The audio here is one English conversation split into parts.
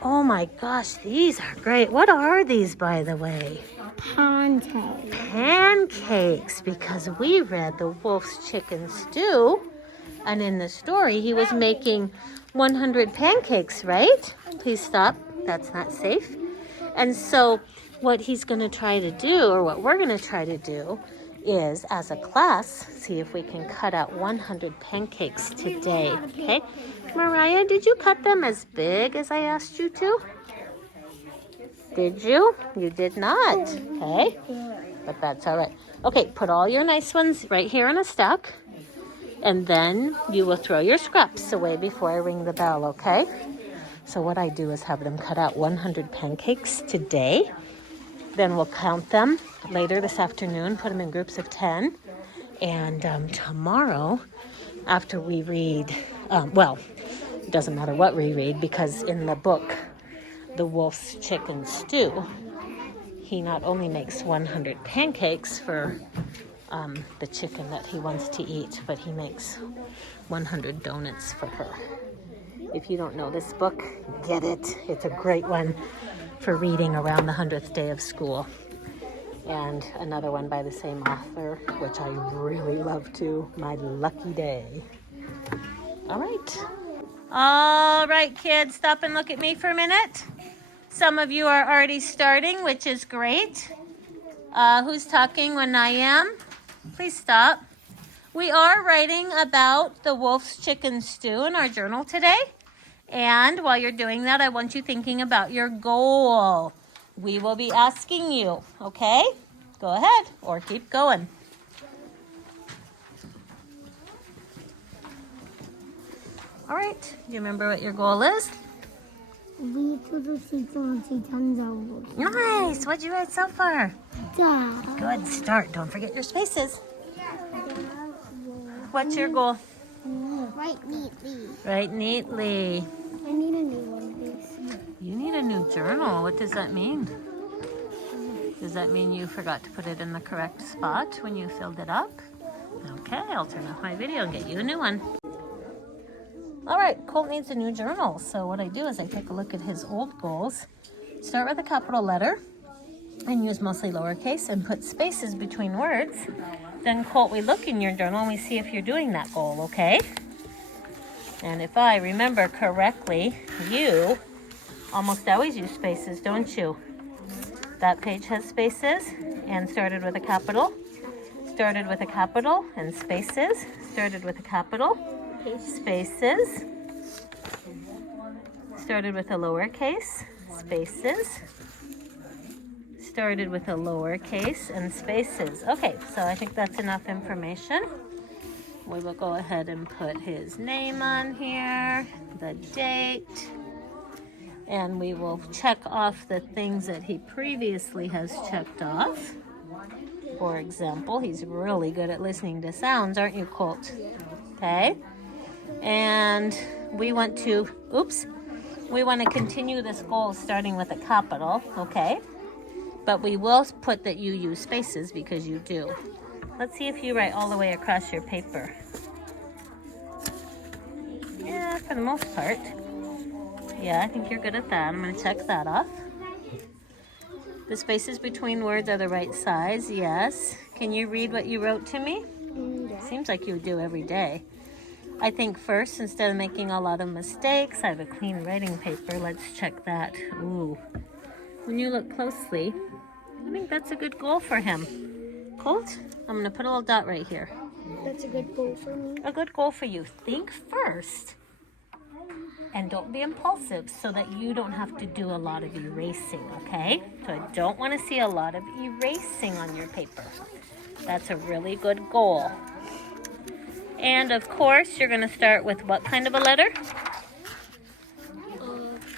Oh my gosh, these are great. What are these, by the way? Pancakes. Pancakes, because we read The Wolf's Chicken Stew, and in the story he was making 100 pancakes, right? Please stop. That's not safe. And so what he's going to try to do, or what we're going to try to do, is as a class, see if we can cut out 100 pancakes today, okay? Mariah, did you cut them as big as I asked you to? Did you? You did not, okay? But that's all right. Okay, put all your nice ones right here in a stack, and then you will throw your scraps away before I ring the bell, okay? So what I do is have them cut out 100 pancakes today. Then we'll count them later this afternoon, put them in groups of 10. And tomorrow, after we read, well, it doesn't matter what we read, because in the book, The Wolf's Chicken Stew, he not only makes 100 pancakes for the chicken that he wants to eat, but he makes 100 donuts for her. If you don't know this book, get it. It's a great one for reading around the 100th day of school. And another one by the same author, which I really love too, My Lucky Day. All right. All right, kids, stop and look at me for a minute. Some of you are already starting, which is great. Who's talking when I am? Please stop. We are writing about the Wolf's Chicken Stew in our journal today. And while you're doing that, I want you thinking about your goal. We will be asking you, okay? Go ahead or keep going. All right, do you remember what your goal is? Read to the sequel and Nice, what'd you write so far? Dad. Good start, don't forget your spaces. What's your goal? Write neatly. Write neatly. I need a new one, please. You need a new journal. What does that mean? Does that mean you forgot to put it in the correct spot when you filled it up? Okay, I'll turn off my video and get you a new one. All right, Colt needs a new journal. So what I do is I take a look at his old goals, start with a capital letter, and use mostly lowercase and put spaces between words. Then, Colt, we look in your journal and we see if you're doing that goal, okay? And if I remember correctly, you almost always use spaces, don't you? That page has spaces and started with a capital, started with a capital and spaces, started with a capital, spaces, started with a lowercase, spaces, started with a lowercase and spaces. Okay, so I think that's enough information. We will go ahead and put his name on here, the date, and we will check off the things that he previously has checked off. For example, he's really good at listening to sounds, aren't you, Colt? Okay. And we want to continue this goal starting with a capital, okay? But we will put that you use spaces because you do. Let's see if you write all the way across your paper. Yeah, for the most part. Yeah, I think you're good at that. I'm going to check that off. The spaces between words are the right size, yes. Can you read what you wrote to me? Yeah. Seems like you do every day. I think first, instead of making a lot of mistakes, I have a clean writing paper. Let's check that. Ooh. When you look closely, I think that's a good goal for him. Colt, I'm going to put a little dot right here. That's a good goal for me. A good goal for you. Think first. And don't be impulsive so that you don't have to do a lot of erasing, okay? So I don't want to see a lot of erasing on your paper. That's a really good goal. And of course, you're going to start with what kind of a letter?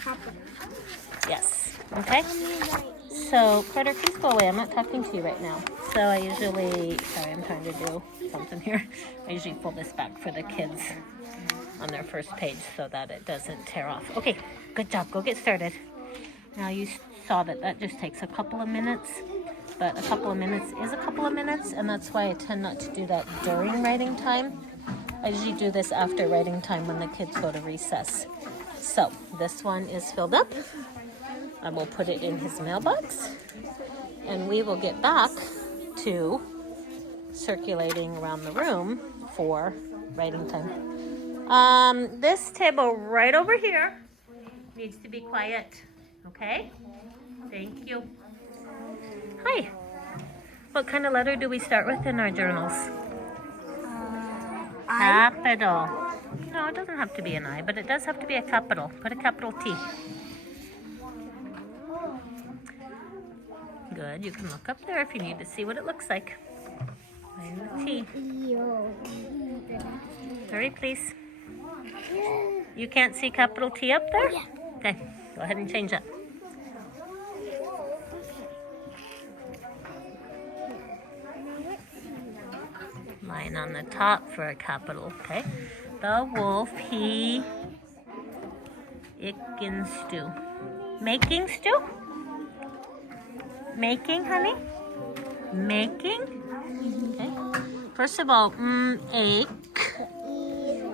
Capital. Yes. Okay. So, Carter, please go away. I'm not talking to you right now. So I usually, sorry, I'm trying to do something here. I usually pull this back for the kids on their first page so that it doesn't tear off. Okay, good job. Go get started. Now you saw that just takes a couple of minutes, but a couple of minutes is a couple of minutes, and that's why I tend not to do that during writing time. I usually do this after writing time when the kids go to recess. So this one is filled up. I will put it in his mailbox, and we will get back to circulating around the room for writing time. This table right over here needs to be quiet, okay? Thank you. Hi. What kind of letter do we start with in our journals? Capital. No, it doesn't have to be an I, but it does have to be a capital. Put a capital T. Good. You can look up there if you need to see what it looks like. Find the T. Hurry, please. You can't see capital T up there? Okay. Go ahead and change that. Line on the top for a capital, okay? The wolf, he, icken stew. Making stew? Making, honey? Making? Okay. First of all, ache.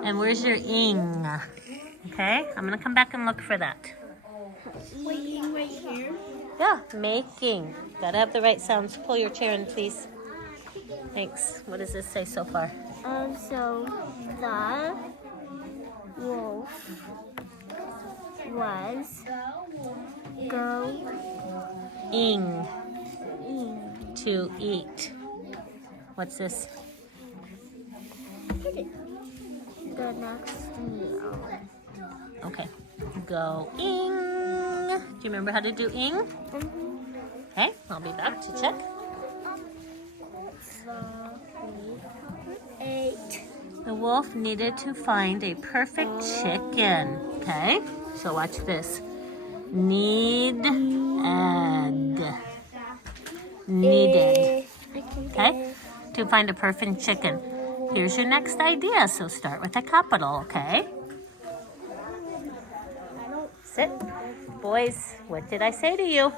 And where's your ing? Okay, I'm gonna come back and look for that. Waiting right here. Yeah, making. Gotta have the right sounds. Pull your chair in, please. Thanks. What does this say so far? So the wolf was Ing. To eat. What's this? the next meal. Okay. Going. Do you remember how to do ing? Okay, I'll be back to check. The wolf needed to find a perfect chicken. Okay, so watch this. Needed. Needed. Okay, to find a perfect chicken. Here's your next idea, so start with a capital, okay? Sit. Boys, what did I say to you?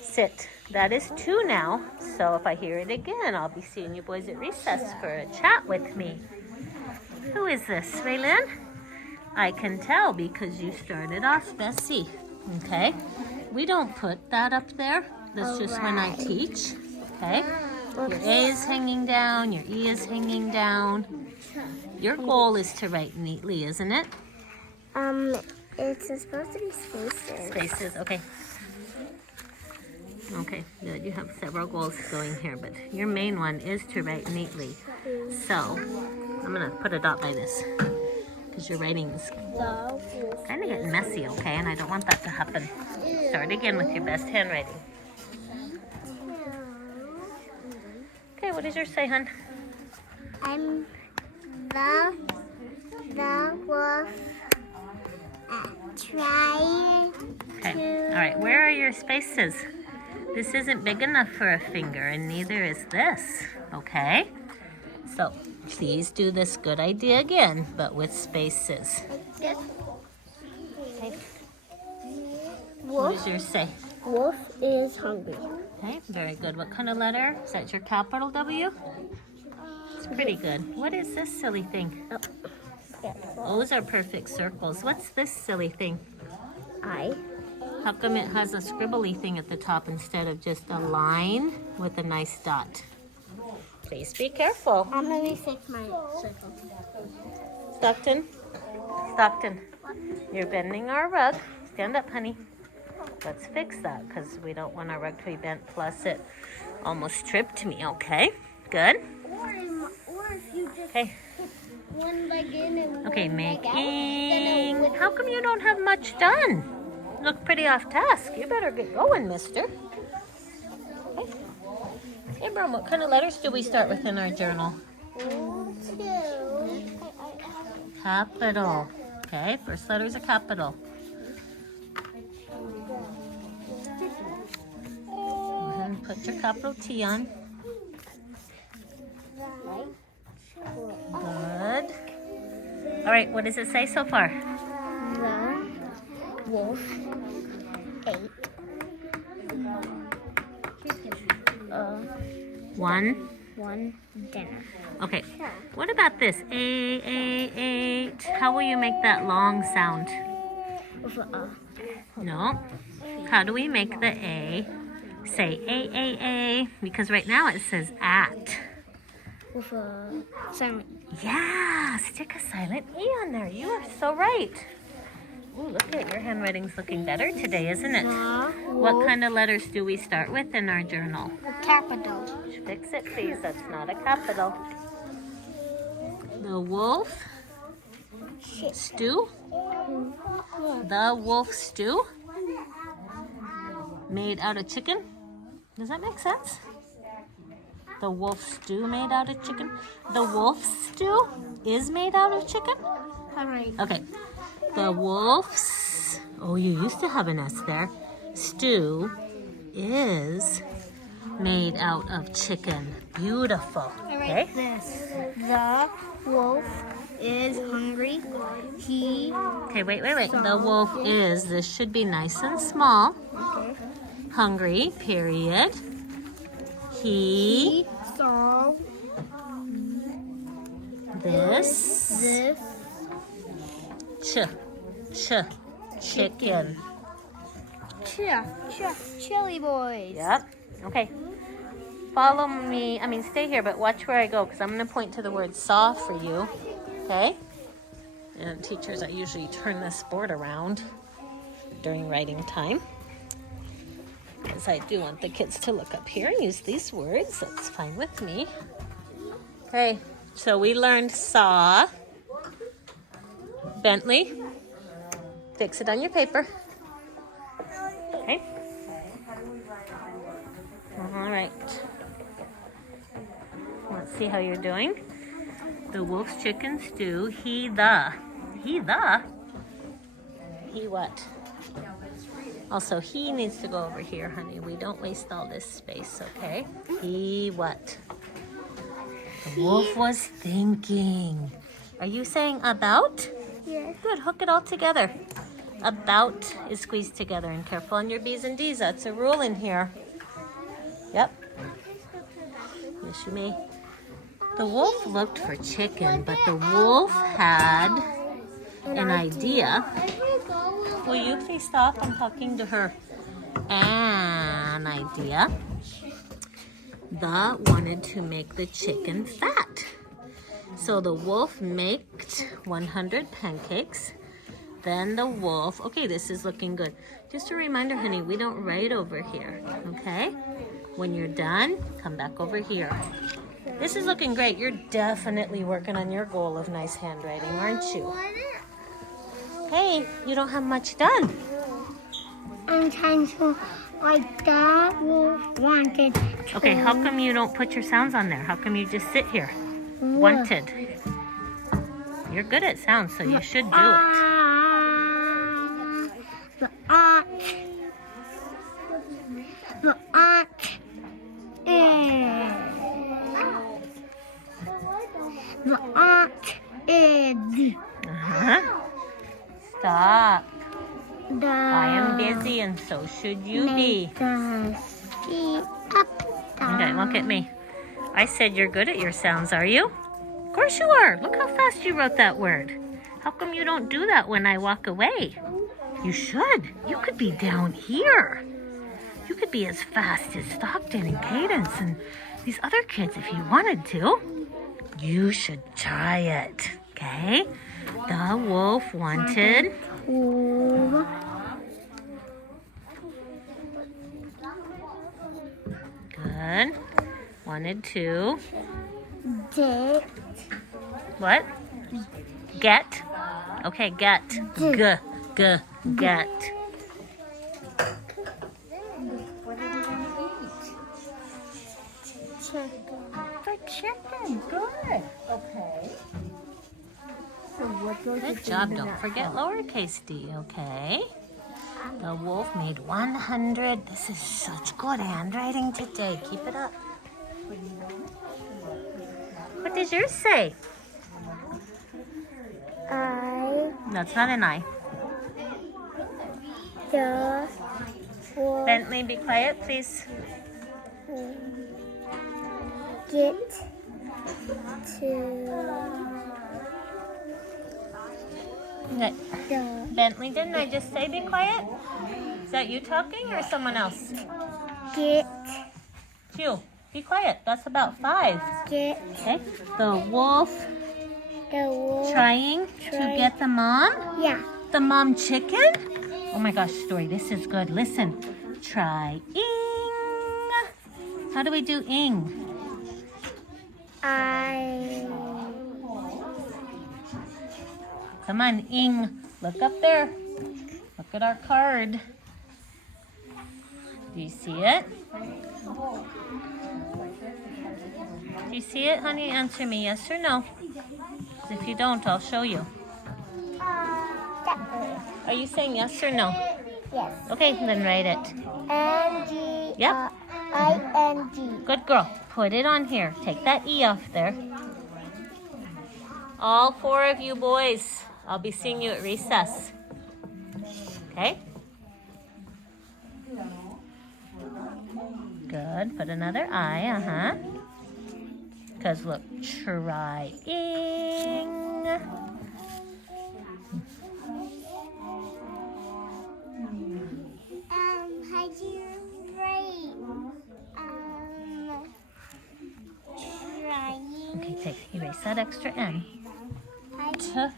Sit. That is 2 now, so if I hear it again, I'll be seeing you boys at recess for a chat with me. Who is this, Raylin? I can tell because you started off Bessie, okay? We don't put that up there. That's just when I teach, okay? Your A is hanging down, your E is hanging down. Your goal is to write neatly, isn't it? It's supposed to be spaces. Spaces, okay. Okay, good. You have several goals going here, but your main one is to write neatly. So, I'm going to put a dot by this because your writing is kind of getting messy, okay? And I don't want that to happen. Start again with your best handwriting. Okay, what does yours say, hon? The wolf trying Okay, all right. Where are your spaces? This isn't big enough for a finger, and neither is this, okay? So, please do this good idea again, but with spaces. Okay. What does yours say? Wolf is hungry. Okay, very good. What kind of letter? Is that your capital W? It's pretty good. What is this silly thing? Those are perfect circles. What's this silly thing? I. How come it has a scribbly thing at the top instead of just a line with a nice dot? Please be careful. I'm going to fix my circle. Stockton, you're bending our rug. Stand up, honey. Let's fix that because we don't want our rug to be bent. Plus it almost tripped me, okay? Good. Or if you just Okay. put one leg in and one Okay, leg out, making. How come you don't have much done? You look pretty off task. You better get going, mister. Okay. Hey, Brom, what kind of letters do we start with in our journal? 2. Capital. Okay, first letter is a capital. Go ahead and put your capital T on. Good. All right, what does it say so far? The wolf ate one dinner. Okay, what about this? A, 8. How will you make that long sound? With a No. How do we make the A say A? Because right now it says at. with a silent. Yeah, stick a silent E on there. You are so right. Ooh, look at your handwriting's looking better today, isn't it? What kind of letters do we start with in our journal? Capital. Fix it, please. That's not a capital. The wolf stew. The wolf stew. Made out of chicken. Does that make sense? The wolf stew made out of chicken. The wolf stew is made out of chicken. All right. Okay. The wolf's, oh, you used to have an S there. Stew is made out of chicken. Beautiful. Okay. This. The wolf is hungry. He. Okay, wait. The wolf is, this should be nice and small. Okay. Hungry, period. He saw this this chicken. Chili boys. Yep. Okay. Follow me. Stay here, but watch where I go because I'm going to point to the word saw for you. Okay? And teachers, I usually turn this board around during writing time because I do want the kids to look up here and use these words. That's fine with me. Okay. So we learned saw. Bentley, fix it on your paper. Okay. All right. Let's see how you're doing. The wolf's chicken stew. He what? Also, he needs to go over here, honey. We don't waste all this space, okay? He what? The wolf was thinking. Are you saying about? Yes. Good, hook it all together. About is squeezed together, and careful on your B's and D's. That's a rule in here. Yep. Yes, you may. The wolf looked for chicken, but the wolf had an idea. Will you please stop? I'm talking to her. An idea. The wanted to make the chicken fat. So the wolf made 100 pancakes. Then the wolf, okay, this is looking good. Just a reminder, honey, we don't write over here, okay? When you're done, come back over here. This is looking great. You're definitely working on your goal of nice handwriting, aren't you? Hey, you don't have much done. I'm trying to, like, that wolf wanted to. Okay, how come you don't put your sounds on there? How come you just sit here? Wanted. You're good at sounds, so you should do it. The aunt is. Stop. The I am busy, and so should you be. Okay, look at me. I said you're good at your sounds, are you? Of course you are. Look how fast you wrote that word. How come you don't do that when I walk away? You should. You could be down here. You could be as fast as Stockton and Cadence and these other kids if you wanted to. You should try it, okay? The wolf wanted. Good. Wanted to. What? Get. Okay, get. Get. The chicken. Good. Okay. So what goes Good job. Don't forget lowercase d, okay? The wolf made 100. This is such good handwriting today. Keep it up. What does yours say? That's not an I. The wolf Bentley, be quiet, please. get to Okay. the Bentley, didn't I just say be quiet? Is that you talking or someone else? get You. Be quiet. That's about 5. get Okay. The wolf the wolf. trying to get the mom. Yeah. The mom chicken? Oh my gosh, Story, this is good. Listen. Try ing. How do we do ing? Come on, ing. Look up there. Look at our card. Do you see it? Do you see it, honey? Answer me yes or no. 'Cause if you don't, I'll show you. that way. Are you saying yes or no? Yes. Okay, then write it. N-G. Yep. I-N-G. Good girl. Put it on here. Take that E off there. All 4 of you boys, I'll be seeing you at recess. Okay? Good. Put another I, Because look, trying. How do you write? Trying. Okay, erase that extra N. T-R-I-ing.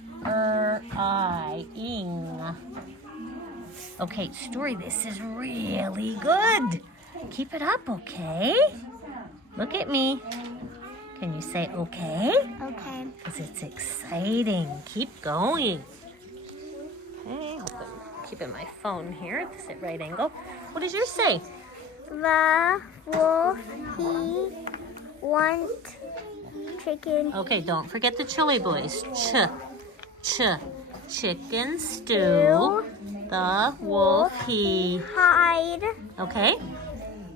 Okay, Story, this is really good. Keep it up, okay? Look at me. Can you say okay? Okay. Because it's exciting. Keep going. Okay, keeping my phone here. It's at right angle. What does yours say? The wolf, he want chicken. Okay, don't forget the chili boys. Chicken stew. The wolf, he. Hide. Okay.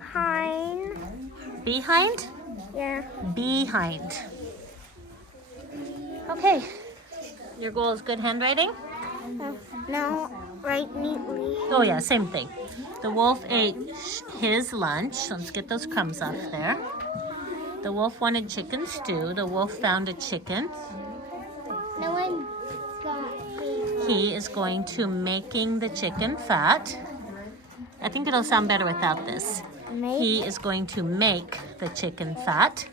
Hind. Behind? Yeah. Behind. Okay. Your goal is good handwriting? No, write neatly. Oh yeah, same thing. The wolf ate his lunch. Let's get those crumbs off there. The wolf wanted chicken stew. The wolf found a chicken. No one got it. He is going to making the chicken fat. I think it'll sound better without this. He is going to make the chicken fat.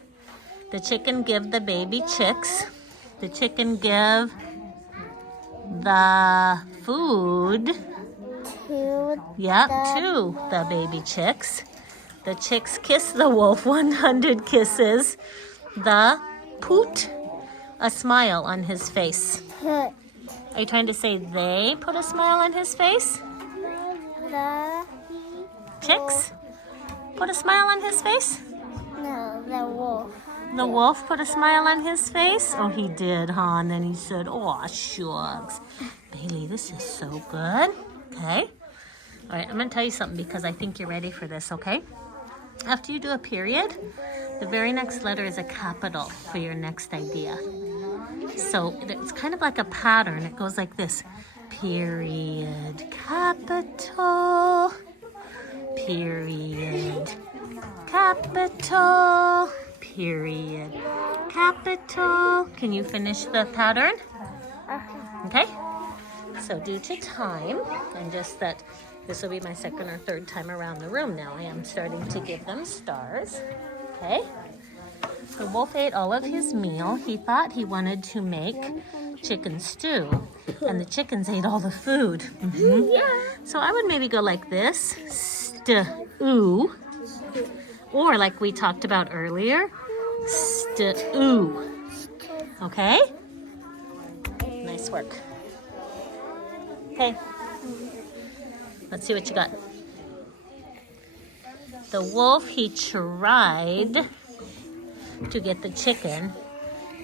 The chicken give the baby chicks. The chicken give the food. To To the baby chicks. The chicks kiss the wolf 100 kisses. The put a smile on his face. put Are you trying to say they put a smile on his face? the Chicks put a smile on his face? no, the wolf. The wolf put a smile on his face? Oh, he did, huh? And then he said, oh, shucks. Bailey, this is so good. Okay. All right, I'm going to tell you something because I think you're ready for this, okay? After you do a period, the very next letter is a capital for your next idea. So it's kind of like a pattern. It goes like this. Period, capital, period, capital, period, capital. Can you finish the pattern? Okay. So due to time, and just that this will be my second or third time around the room now, I am starting to give them stars. Okay. The wolf ate all of his meal. He thought he wanted to make chicken stew, and the chickens ate all the food. So I would maybe go like this, stew, or like we talked about earlier, stew. Okay? Nice work. Okay. Let's see what you got. The wolf, he tried to get the chicken,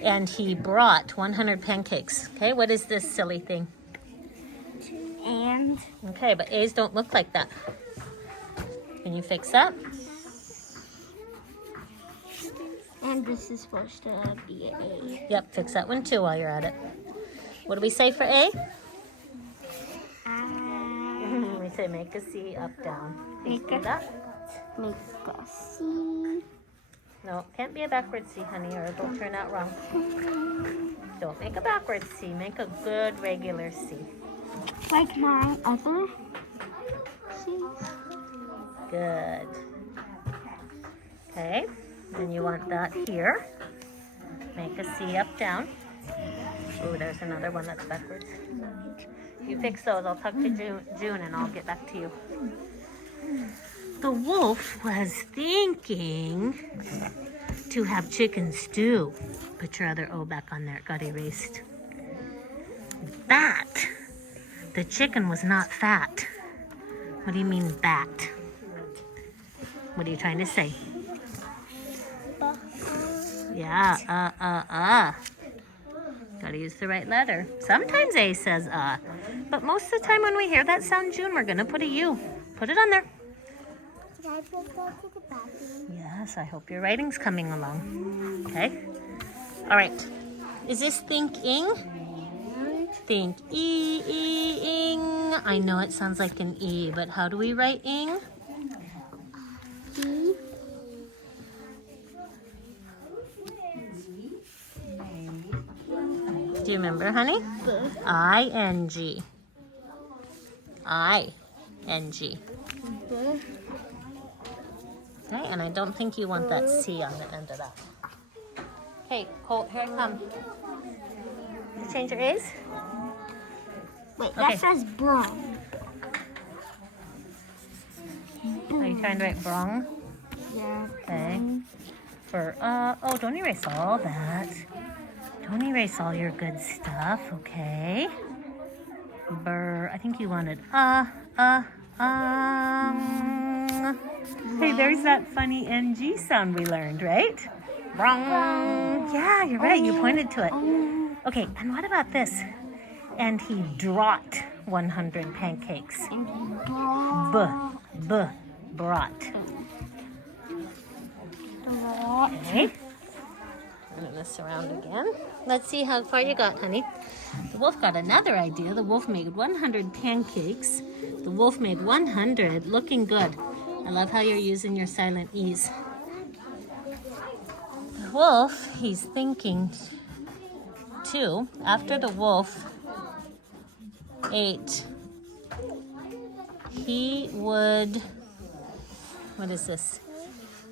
and he brought 100 pancakes. Okay, what is this silly thing? And Okay, but A's don't look like that. Can you fix that? and this is supposed to be an A. Yep, fix that one too while you're at it. What do we say for A? We say make a C, up, down. Please do that. Make a C. No, can't be a backwards C, honey, or it'll turn out wrong. Don't make a backwards C. Make a good regular C. Like my other C's. Good. Okay, and you want that here. Make a C up, down. Oh, there's another one that's backwards. You fix those. I'll talk to June and I'll get back to you. The wolf was thinking to have chicken stew. Put your other O back on there. It got erased. But the chicken was not fat. What do you mean, bat? What are you trying to say? Yeah, Gotta use the right letter. Sometimes A says but most of the time when we hear that sound, June, we're gonna put a U. Put it on there. Can I put that to the bathroom? Yes, I hope your writing's coming along. Okay. All right. Is this thinking? Think ing. I know it sounds like an E, but how do we write ing? E. Do you remember, honey? I-N-G. I-N-G. Okay, and I don't think you want that C on the end of that. Okay, Colt, here I come. Did you change your A's? Wait, Okay. that says brown. Are you trying to write brong? Yeah. Okay. For, oh, don't erase all that. Don't erase all your good stuff, okay? Burr, I think you wanted, Hey, there's that funny NG sound we learned, right? Brong. Yeah, you're right, you pointed to it. Okay, and what about this? And he brought 100 pancakes. Brought. Okay. Turn this around again. Let's see how far you got, honey. The wolf got another idea. The wolf made 100 pancakes. The wolf made 100. Looking good. I love how you're using your silent E's. The wolf, he's thinking too. After the wolf ate, he would, what is this?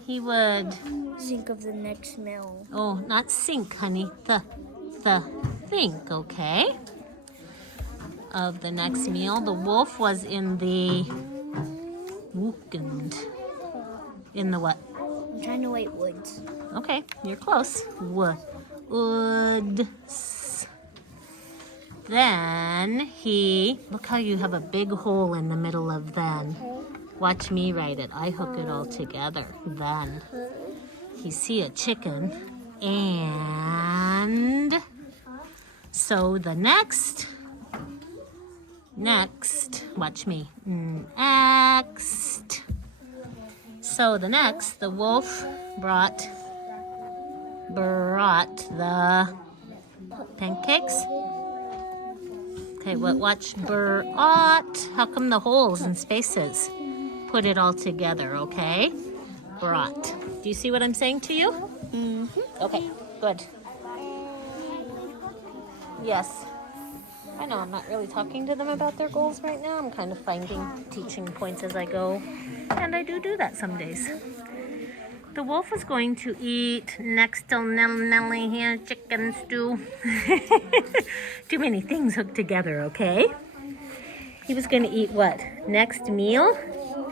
He would Think of the next meal. Oh, not sink, honey. The think, okay? Of the next meal. The wolf was in the Wookend. In the what? I'm trying to wait woods. Okay, you're close. Woods. Then he, look how you have a big hole in the middle of then. Watch me write it. I hook it all together. Then he see a chicken, and so the next, watch me, next. So the next, the wolf brought the pancakes. Okay, watch, brought. How come the holes and spaces? Put it all together, okay? Brought. Do you see what I'm saying to you? Mm-hmm. Okay, good. Yes. I know I'm not really talking to them about their goals right now. I'm kind of finding teaching points as I go. And I do that some days. The wolf was going to eat next to Nelly here, chicken stew. Too many things hooked together, okay? He was going to eat what? Next meal?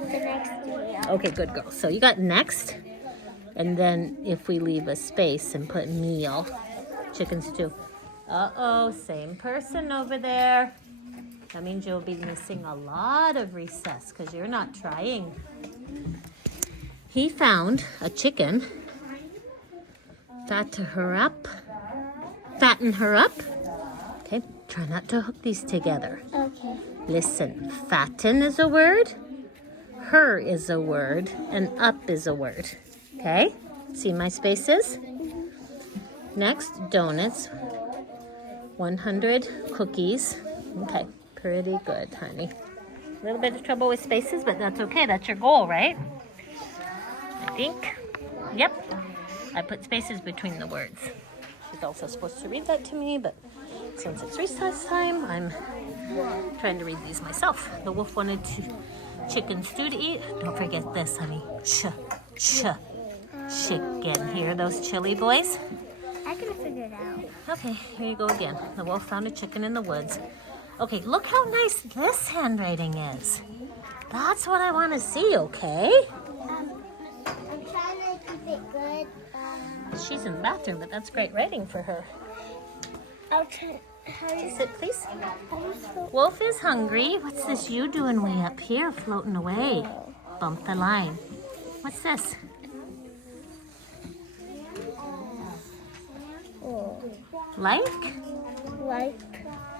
The next meal. Okay, good girl. So you got next. And then if we leave a space and put meal, chicken stew. Uh-oh, same person over there. That means you'll be missing a lot of recess because you're not trying. He found a chicken. Fatten her up. Okay, try not to hook these together. Okay. Listen, fatten is a word, her is a word, and up is a word. Okay? See my spaces? Next, donuts. 100 cookies. Okay, pretty good, honey. A little bit of trouble with spaces, but that's okay. That's your goal, right? I think. Yep. I put spaces between the words. She's also supposed to read that to me, but since it's recess time, I'm trying to read these myself. The wolf wanted chicken stew to eat. Don't forget this, honey. Chicken. Hear those chili boys? I can figure it out. Okay, here you go again. The wolf found a chicken in the woods. Okay, look how nice this handwriting is. That's what I want to see, okay? I'm trying to keep it good. She's in the bathroom, but that's great writing for her. I'll try. Sit, please. Wolf is hungry. What's this you doing way up here, floating away? Bump the line. What's this? Like?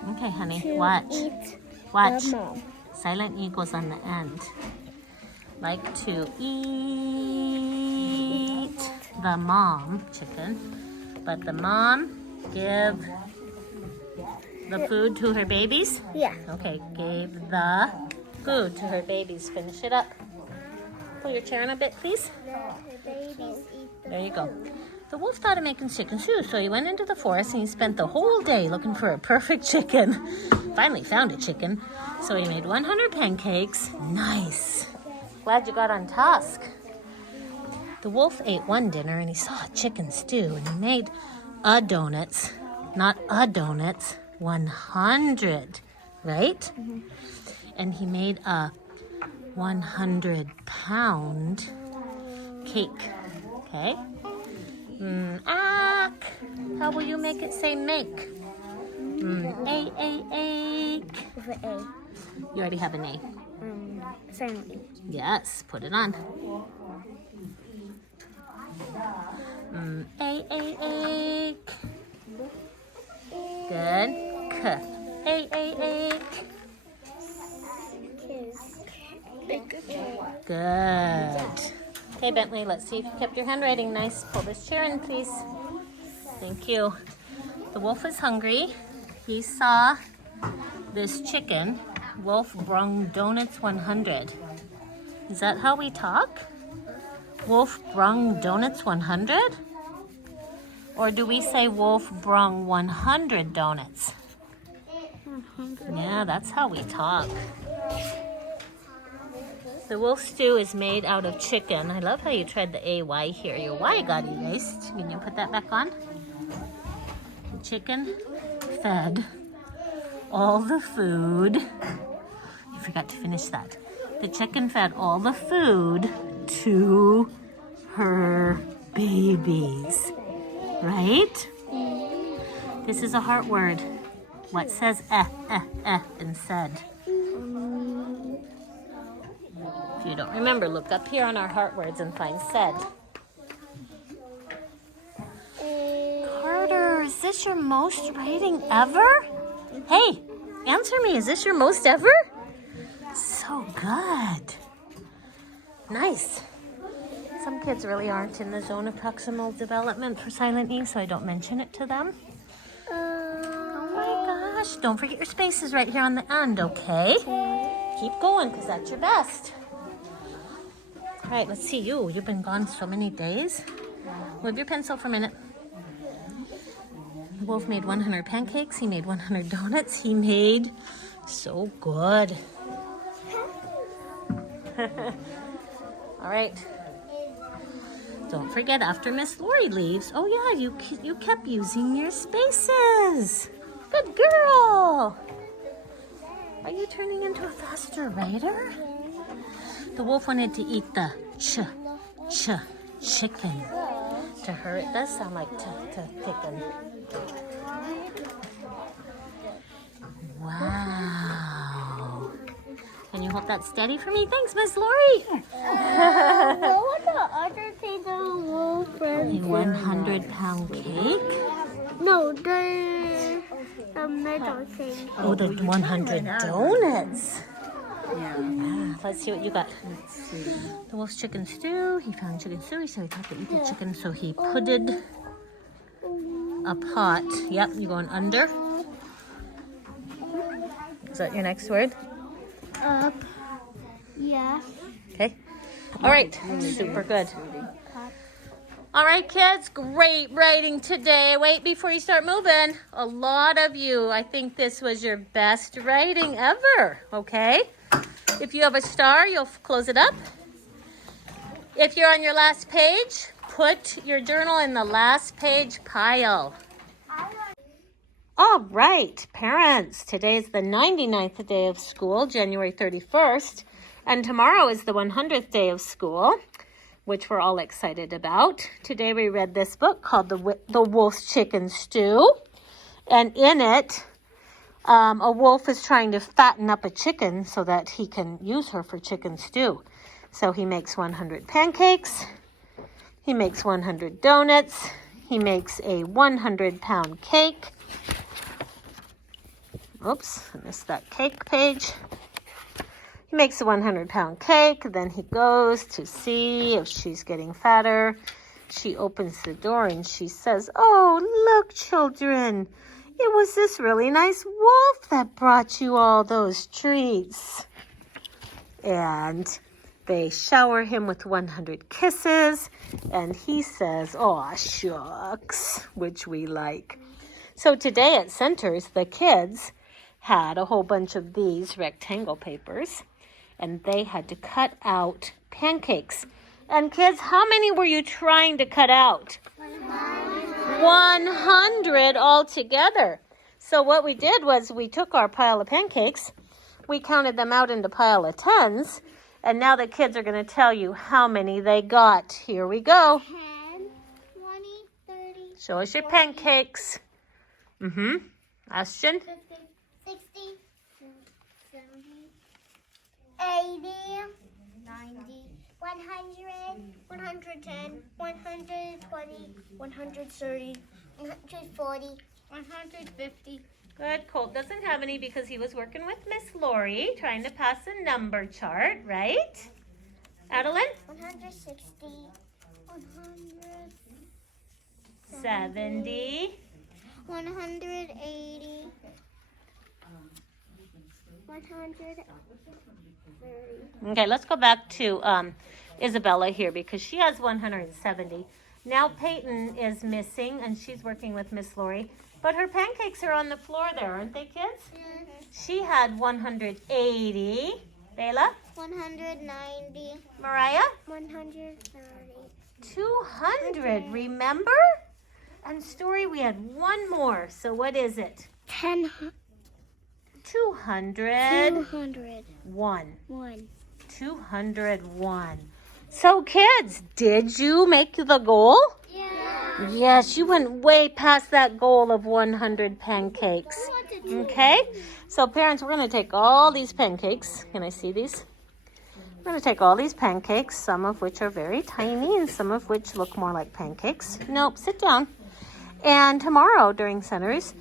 Okay, honey. Watch. Watch. Silent E goes on the end. Like to eat the mom, chicken. But the mom give the food to her babies? Yeah. Okay, gave the food to her babies. Finish it up. Pull your chair in a bit, please. There you go. The wolf thought of making chicken stew, so he went into the forest and he spent the whole day looking for a perfect chicken. Finally found a chicken, so he made 100 pancakes. Nice. Glad you got on task. The wolf ate one dinner and he saw a chicken stew and he made donuts, not donuts, 100, right? Mm-hmm. And he made a 100-pound cake, okay? How will you make it say make? Ache. With an A. You already have an A. Family. Yes, put it on. Ache. Good. Ache. Good. Okay, Bentley, let's see if you kept your handwriting nice. Pull this chair in, please. Thank you. The wolf is hungry. He saw this chicken. Wolf brung donuts 100. Is that how we talk? Wolf brung donuts 100? Or do we say wolf brung 100 donuts? 100. Yeah, that's how we talk. The wolf stew is made out of chicken. I love how you tried the AY here. Your Y got erased. Can you put that back on? The chicken fed all the food. You forgot to finish that. The chicken fed all the food to her babies. Right? This is a heart word. What says instead? If you don't remember, look up here on our heart words and find said. Carter, is this your most writing ever? Hey, answer me. Is this your most ever? So good. Nice. Some kids really aren't in the zone of proximal development for silent E, so I don't mention it to them. Oh my gosh. Don't forget your spaces right here on the end, okay? Keep going, because that's your best. All right, let's see you. You've been gone so many days. Move your pencil for a minute. The wolf made 100 pancakes. He made 100 donuts. He made so good. All right. Don't forget, after Miss Lori leaves, oh yeah, you kept using your spaces. Good girl. Are you turning into a faster writer? The wolf wanted to eat the chicken. To her, it does sound like chicken. Wow. Can you hold that steady for me? Thanks, Miss Lori. What was the other thing the wolf A 100-pound cake? No, the middle thing. Oh, the 100 donuts. Yeah. Let's see what you got. The wolf's chicken stew. He found chicken stew, so he thought to eat the chicken, so he putted a pot. Yep, you going under? Is that your next word? Up. Yeah. Okay. All right. Super good. All right, kids, great writing today. Wait before you start moving. A lot of you, I think this was your best writing ever, okay? If you have a star, you'll close it up. If you're on your last page, put your journal in the last page pile. All right, parents, today is the 99th day of school, January 31st, and tomorrow is the 100th day of school, which we're all excited about. Today we read this book called The Wolf's Chicken Stew, and in it, a wolf is trying to fatten up a chicken so that he can use her for chicken stew. So he makes 100 pancakes, he makes 100 donuts, he makes a 100-pound cake. Oops, I missed that cake page. He makes a 100-pound cake, then he goes to see if she's getting fatter. She opens the door and she says, "Oh, look, children, it was this really nice wolf that brought you all those treats." And they shower him with 100 kisses, and he says, "Aw, shucks," which we like. So today at Centers, the kids had a whole bunch of these rectangle papers, and they had to cut out pancakes. And kids, how many were you trying to cut out? 100 altogether. So what we did was we took our pile of pancakes, we counted them out into pile of tens, and now the kids are going to tell you how many they got. Here we go. 10, 20, 30. Show us your pancakes. Ashton? 50, 60, 70, 80, 90, 100, 110, 120, 130, 140, 150. Good. Colt doesn't have any because he was working with Miss Lori, trying to pass a number chart, right? Adeline? 160, 100, 70. 180, 130. Okay, let's go back to Isabella here because she has 170. Now Peyton is missing and she's working with Miss Lori. But her pancakes are on the floor there, aren't they, kids? Mm-hmm. She had 180. Bela? 190. Mariah? 130. 200, remember? And Story, we had one more. So what is it? 10. 200. 200. 1. 1. 201. So kids, did you make the goal? Yeah. Yes, you went way past that goal of 100 pancakes. Okay? So parents, we're going to take all these pancakes. Can I see these? We're going to take all these pancakes, some of which are very tiny and some of which look more like pancakes. Nope, sit down. And tomorrow during Centers,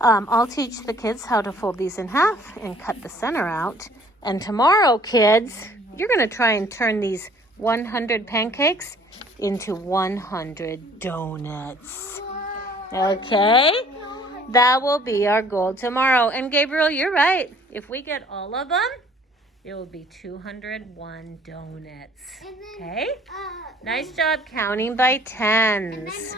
I'll teach the kids how to fold these in half and cut the center out. And tomorrow, kids, you're going to try and turn these 100 pancakes into 100 donuts. Okay? That will be our goal tomorrow. And Gabriel, you're right. If we get all of them, it will be 201 donuts. Okay? Nice job counting by tens.